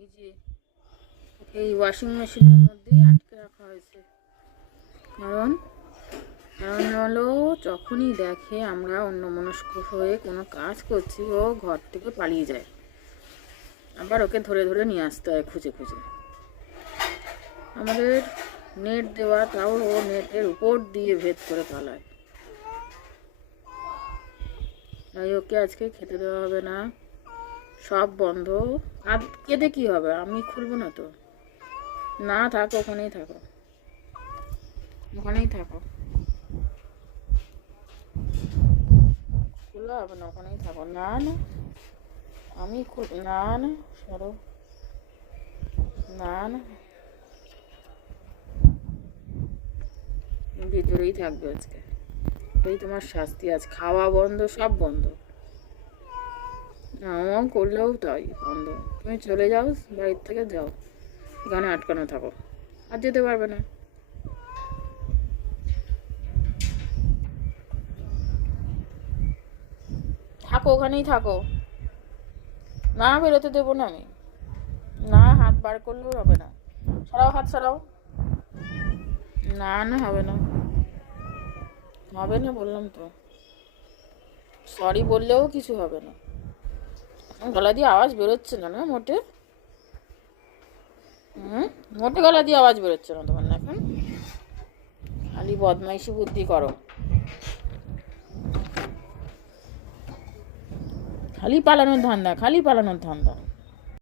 এই যে এই ওয়াশিং মেশিনের মধ্যেই আটকে রাখা হয়েছে। কারণ কারণ হলো যখনই দেখে আমরা অন্যমনস্ক হয়ে কোনো কাজ করছি ও ঘর থেকে পালিয়ে যায়, আবার ওকে ধরে ধরে নিয়ে আসতে হয় খুঁজে খুঁজে। আমাদের নেট দেওয়া, তাও ও নেটের উপর দিয়ে ভেদ করে পালায়। তাই ওকে আজকে খেতে দেওয়া হবে না, সব বন্ধ। আর কেঁদে কী হবে, আমি খুলবো না তো। না থাকো, ওখানেই থাকো, ওখানেই থাকো, খোলা হবে না, ওখানেই থাকো। না না আমি না না সরো, না না ভিতরেই থাকবে আজকে। এই তোমার শাস্তি, আজ খাওয়া বন্ধ, সব বন্ধ। আমার করলেও তাই বন্ধ। তুমি চলে যাও, বাড়ির থেকে যাও, এখানে আটকানো থাকো, আর যেতে পারবে না। থাকো, ওখানেই থাকো, না বেরোতে দেবো না আমি। না হাত বার করলেও হবে না, সরাও, হাত সরাও। না না হবে না, হবে না বললাম তো। সরি বললেও কিছু হবে না। গলা দিয়ে আওয়াজ বেরোচ্ছে না, না মোটে। মোটে গলা দিয়ে আওয়াজ বেরোচ্ছে না তোমার, না এখন খালি বদমাইশি বুদ্ধি করো, খালি পালানোর ধান্দা, খালি পালানোর ধান্দা।